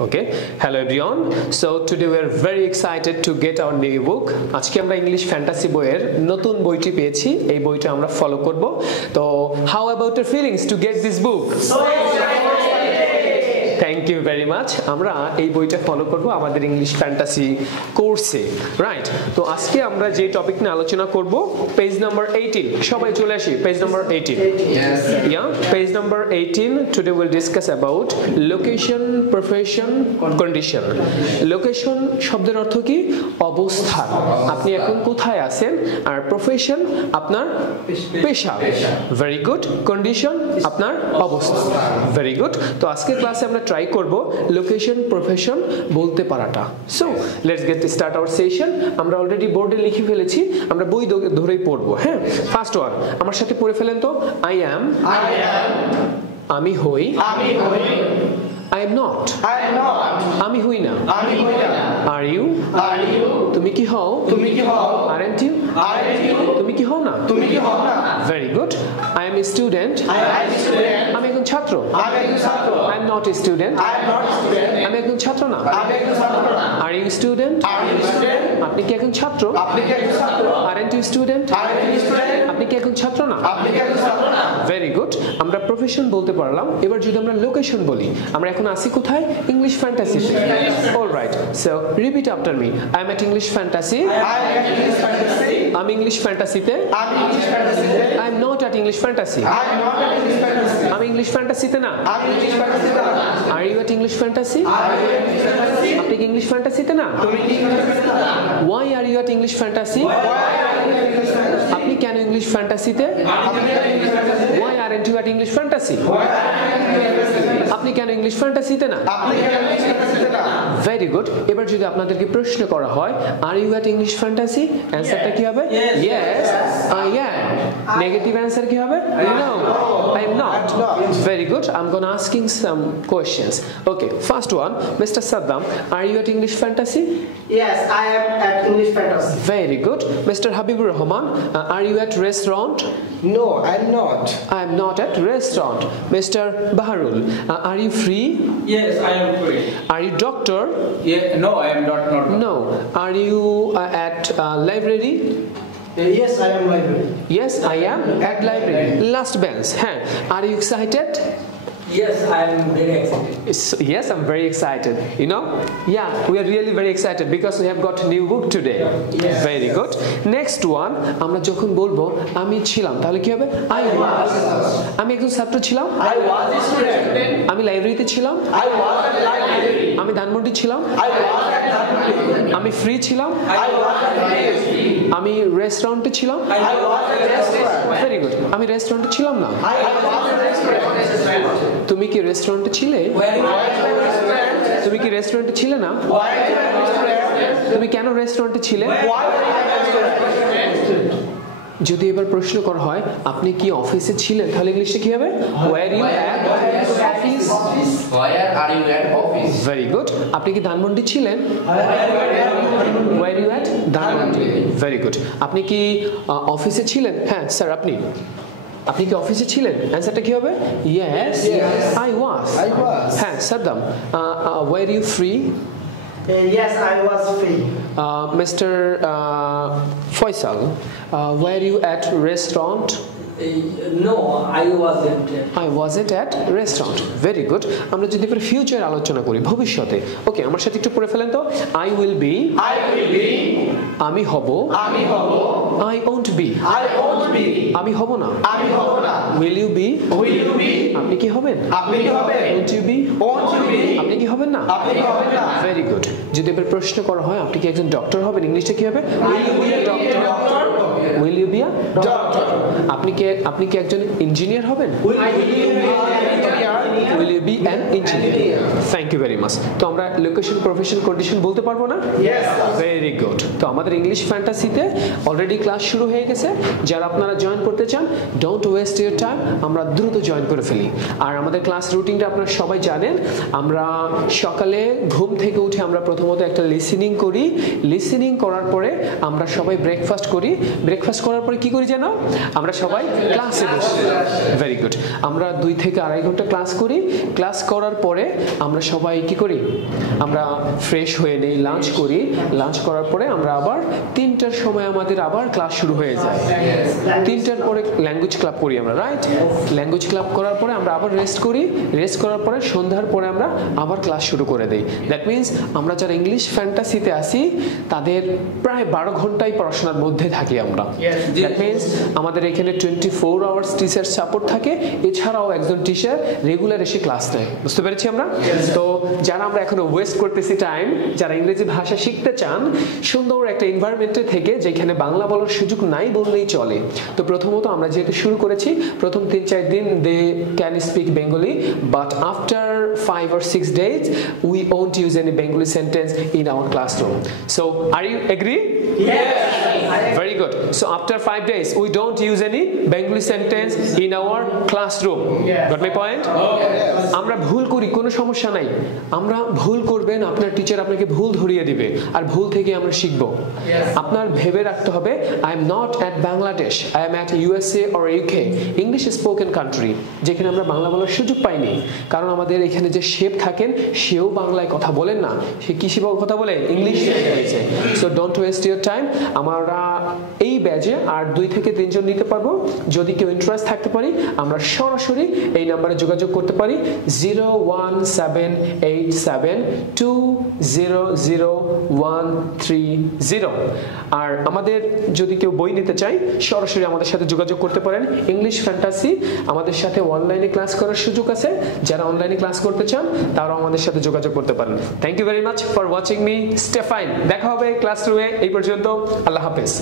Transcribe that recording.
Okay, hello everyone. So today we are very excited to get our new book. আজকে আমরা English fantasy বইয়ের নতুন বইটি পেয়েছি। এই বইটা আমরা ফলো করব। তো how about your feelings to get this book? Thank you very much. আমরা এই বইটা ফলো করব আমাদের ইংলিশ ফ্যান্টাসি কোর্সে, রাইট? তো আজকে আমরা যে টপিক নিয়ে আলোচনা করব পেজ নাম্বার 18। সবাই চলে আসি page number 18। Yes. Yeah, page number 18. Today we'll discuss about location, profession, condition. Location শব্দের অর্থ কি? অবস্থান। আপনি এখন কোথায় আছেন? আর প্রফেশন আপনার পেশা। Very good. কন্ডিশন আপনার অবস্থা। Very good. তো আজকে ক্লাসে আমরা ট্রাই করব লোকেশন প্রফেশন বলতে পারাটা। So let's get start our session. আমরা অলরেডি বোর্ডে লিখে ফেলেছি, আমরা বই ধরেই পড়বো। হ্যাঁ, ফার্স্ট ওয়ান আমার সাথে পড়ে ফেলেন তো। আই অ্যাম, আমি হই, I am not, আমি হই না, are you, তুমি কি হও, aren't you, তুমি কি হও না, very good. I am a student, আমি একজন ছাত্র, I am not a student, আমি একজন ছাত্র না, are you a student, আপনি কি একজন ছাত্র, aren't you a student, আপনি কি একজন ছাত্র না, very good. আমরা প্রফেশন বলতে পারলাম। এবার যদি আমরা লোকেশন বলি, আমরা এখন আসি কোথায়? ইংলিশ ফ্যান্টাসিতে। Alright, so repeat after me. I am at English Fantasy, আমি ইংলিশ ফ্যান্টাসিতে, I am not at English Fantasy, আমি ইংলিশ ফ্যান্টাসিতে না, are you at English Fantasy, আপনি কি ইংলিশ ফ্যান্টাসিতে না, why are you at English Fantasy, আপনি কেন ইংলিশ ফ্যান্টাসিতে, why aren't you at English Fantasy, আপনি কেন ইংলিশ ফ্যান্টাসিতে না, ভেরি গুড। এবার যদি আপনাদেরকে প্রশ্ন করা হয় are you at English Fantasy, অ্যানসারটা কি হবে? Yes I am. Negative answer কি হবে? No I am not. Very good. I am gonna asking some questions. Okay, first one, mister Saddam, are you at English Fantasy? Yes, I am at English fantasy. Very good. Mr. Habibur Rahman, are you at restaurant? No, I'm not. I am not at restaurant. Mr. Baharul, are you free? Yes, I am free. Are you doctor? Yeah, no, I am not. No. Are you at library? Yes, I am library. Yes, I am at library. Last bench. Are you excited? Yes, I am very excited. Yes, I'm very excited. You know? Yeah, we are really very excited because we have got a new book today. Yes. Very good. Next one, আমরা যখন বলবো আমি ছিলাম, তাহলে কি হবে? I was. আমি একজন ছাত্র ছিলাম। I was a student. আমি লাইব্রেরিতে ছিলাম। I was at library. আমি ধানমন্ডি ছিলাম। I was at library. আমি ফ্রি ছিলাম। I was at library. আমি রেস্টুরেন্টে ছিলাম। I was at restaurant. Very good. আমি রেস্টুরেন্টে ছিলাম না। I was at restaurant. তুমি কি রেস্টুরেন্টে ছিলে? তুমি কি রেস্টুরেন্টে ছিলে না? তুমি কেন রেস্টুরেন্টে ছিলে? যদি এবার প্রশ্ন করা হয় আপনি কি অফিসে ছিলেন, তাহলে ইংলিশে কি হবে? Were you at office? Where are you at office? Very good. আপনি কি ধানমন্ডি ছিলেন? Were you at Dhanmondi? Very good. আপনি কি অফিসে ছিলেন? হ্যাঁ স্যার, আপনি কি অফিসে ছিলেন? অ্যানসারটা কি হবে? Yes, I was. হ্যাঁ Saddam, were you free? Yes, I was free. Mr. Faisal, were you at restaurant? No, I wasn't. I wasn't at restaurant. Very good. আমরা যদি এবার ফিউচার আলোচনা করি, ভবিষ্যতে। ওকে, আমার সাথে একটু পড়ে ফেলেন তো। I will be, আমি হব, I won't be, আমি হব না, will you be, আপনি কি হবেন, won't you be, আপনি কি হবেন না, ভেরি গুড। যদি এবার প্রশ্ন করা হয় আপনি কি একজন ডক্টর হবেন, ইংলিশে কি হবে? Will you be a doctor? Will you be a doctor? আপনি কি একজন ইঞ্জিনিয়ার হবেন? Will you be an engineer? Thank you very much. তো আমরা লোকেশন প্রফেশন কন্ডিশন বলতে পারবো না? Yes. Very good. তো আমাদের ইংলিশ ফ্যান্টাসিতে অলরেডি ক্লাস শুরু হয়ে গেছে। যারা আপনারা জয়েন করতে চান, ডোন্ট ওয়েস্ট ইউর টাইম, আমরা দ্রুত জয়েন করে ফেলি। আর আমাদের ক্লাস রুটিনটা আপনারা সবাই জানেন। আমরা সকালে ঘুম থেকে উঠে আমরা প্রথমত একটা লিসেনিং করি। লিসেনিং করার পরে আমরা সবাই ব্রেকফাস্ট করি। ব্রেকফাস্ট করার পরে কি করি জানো? আমরা সবাই ক্লাসে বসি। Very good. আমরা 2 থেকে আড়াই ঘন্টা ক্লাস করি। ক্লাস করার পরে আমরা সবাই কি করি, আমরা ফ্রেশ হয়ে নেই, লাঞ্চ করি, লাঞ্চ করার পরে আমরা আবার 3টার সময় আমাদের আবার ক্লাস শুরু হয়ে যায়। 3টার পরে ল্যাঙ্গুয়েজ ক্লাব করি আমরা, রাইট? ল্যাঙ্গুয়েজ ক্লাব করার পরে আমরা আবার রেস্ট করি, রেস্ট করার পরে সন্ধ্যার পরে আমরা আবার ক্লাস শুরু করে দেই। দ্যাট মিনস আমরা যারা ইংলিশ ফ্যান্টাসিতে আসি তাদের প্রায় 12 ঘন্টাই পড়াশোনার মধ্যে থাকি আমরা। দ্যাট মিনস আমাদের এখানে 24 আওয়ার্স টিচার সাপোর্ট থাকে, এছাড়াও একজন টিচার রেগুলার এসে ক্লাস নেয়। বুঝতে পেরেছি আমরা? তো যারা আমরা এখনো ওয়েস্ট করতেছি টাইম, যারা ইংরেজি ভাষা শিখতে চান সুন্দর একটা এনভায়রনমেন্টে থেকে, যেখানে বাংলা বলার সুযোগ নাই বললেই চলে, তো প্রথমত আমরা যেহেতু শুরু করেছি, প্রথম 3-4 দিন they can speak Bengali, but after 5 or 6 days we won't use any Bengali sentence in our classroom. So are you agree? Yes. Very good. So after 5 days we don't use any Bengali sentence in our classroom. Got my point? আমরা ভুল করি, কোনো সমস্যা নাই, আমরা ভুল করবেন, আপনার টিচার আপনাকে ভুল ধরিয়ে দিবে, আর ভুল থেকে আমরা শিখব। আপনার ভেবে রাখতে হবে I am not at Bangladesh, I am at USA or UK, English spoken country, যেখানে আমরা বাংলা বলার সুযোগ পাইনি, কারণ আমাদের এখানে যে শেফ থাকেন সেও বাংলায় কথা বলেন না, সে কি কথা বলে, ইংলিশ হয়েছে। So don't waste your time. আমরা এই ব্যাচে আর 2 থেকে 3 জন নিতে পারবো। যদি কেউ ইন্টারেস্ট থাকতে পারি, আমরা সরাসরি এই নাম্বারে যোগাযোগ করতে পারি 0178782000130। আর আমাদের যদি কেউ বই নিতে চাই, সরাসরি আমাদের সাথে যোগাযোগ করতে পারেন। ইংলিশ ফ্যান্টাসি আমাদের সাথে অনলাইনে ক্লাস করার সুযোগ আছে, যারা অনলাইনে ক্লাস করতে চান তারাও আমাদের সাথে যোগাযোগ করতে পারেন। Thank you very much for watching me. Stay fine. দেখা হবে ক্লাসরুমে। এই পর্যন্ত আল্লাহ হাফেজ।